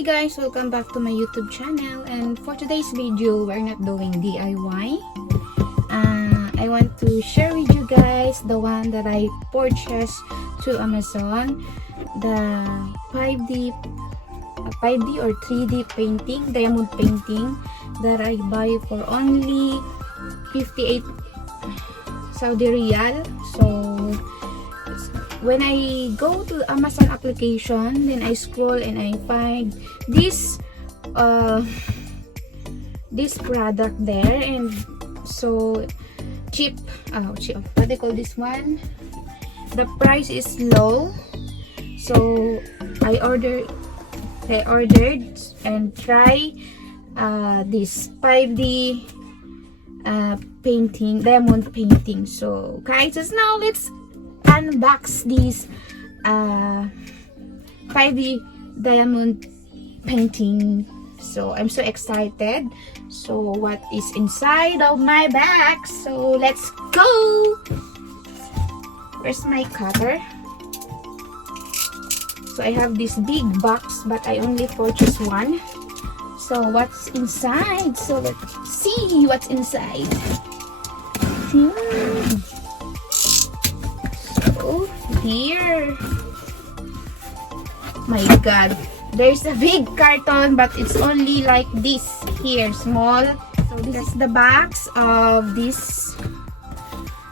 Hi guys, welcome back to my YouTube channel, and for today's video we're not doing DIY. I want to share with you guys the one that I purchased to Amazon, the 5D or 3D painting, diamond painting that I buy for only 58 Saudi Riyal. So when I go to the Amazon application, then I scroll and I find this this product there, and so cheap. What they call this one? The price is low, so I ordered and try this 5D painting, diamond painting. So guys, just now let's unbox this 5D diamond painting. So I'm so excited. So what is inside of my bag? So let's go. Where's my cutter? So I have this big box, but I only purchased one. So what's inside? So let's see what's inside. Here, my god, there's a big carton, but it's only like this here, small. So this is the box of this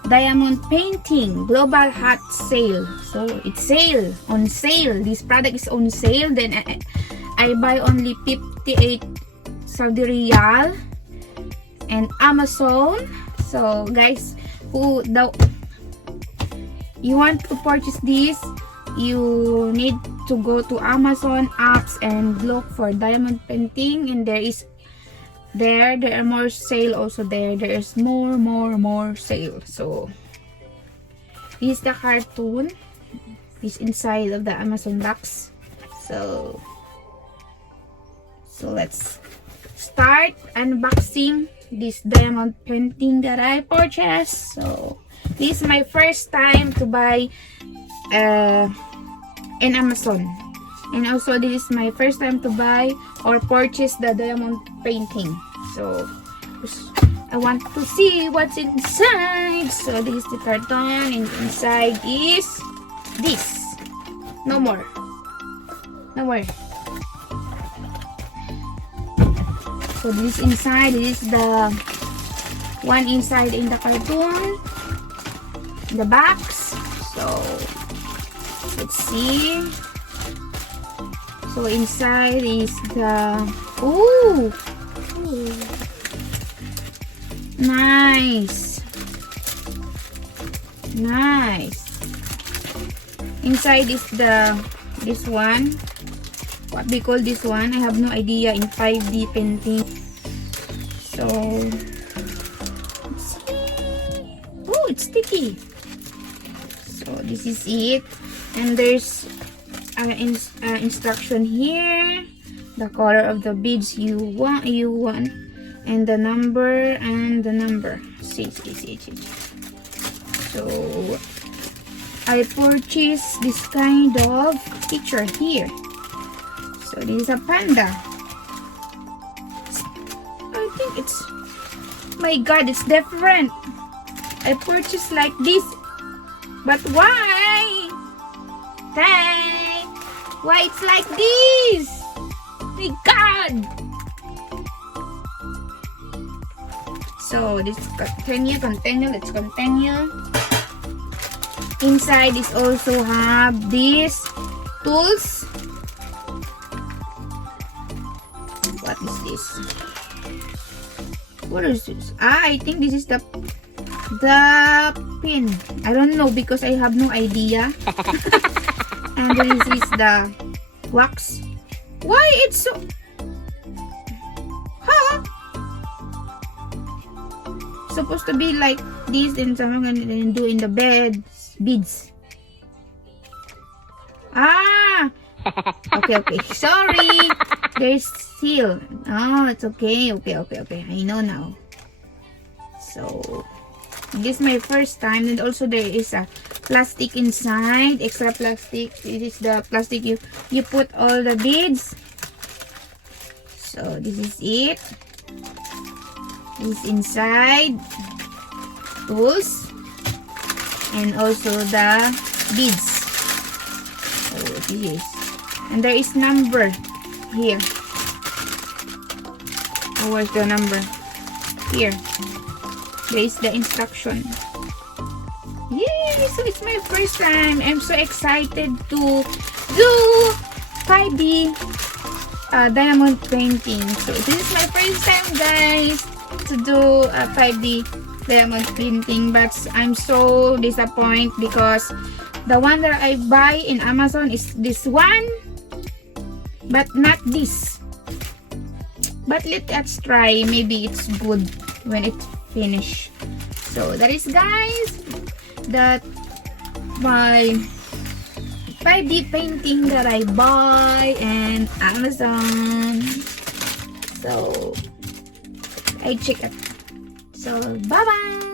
diamond painting global hot sale. So it's on sale. This product is on sale. Then I buy only 58 Saudi Riyal and Amazon. So guys, you want to purchase this, you need to go to Amazon apps and look for diamond painting, and there are more sale also there. There is more sale. So this is the cartoon, this inside of the Amazon box. So let's start unboxing this diamond painting that I purchased. So this is my first time to buy in Amazon, and also this is my first time to buy or purchase the diamond painting. So I want to see what's inside. So this is the carton, and inside is this. No more. So this inside, this is the one inside in the carton, the box. So let's see. So inside is the nice. Inside is this one. What they call this one, I have no idea in 5D painting. So let's see. Oh, it's sticky. So this is it, and there's an instruction here, the color of the beads you want, and the number. See. So I purchased this kind of picture here. So this is a panda. I think it's, my god, it's different. I purchased like this. But why? Why it's like this? My god! So this continue. Let's continue. Inside is also have these tools. What is this? What is this? I think this is the pin. I don't know because I have no idea. And this is the wax. Why it's so... Supposed to be like this, and someone gonna do in the beads. Okay. Sorry. There's seal. Oh, it's okay. I know now. So this is my first time, and also there is a plastic inside, extra plastic. This is the plastic you put all the beads. So this is it. This inside tools and also the beads. So this, and there is number here. Oh, where's the number? Here. There is the instruction. Yay! So it's my first time. I'm so excited to do 5D diamond painting. So this is my first time, guys, to do a 5D diamond painting. But I'm so disappointed because the one that I buy in Amazon is this one, but not this. But let's try. Maybe it's good when it's finished. So that is, guys, that my 5D painting that I buy in Amazon. So I check it. So bye bye.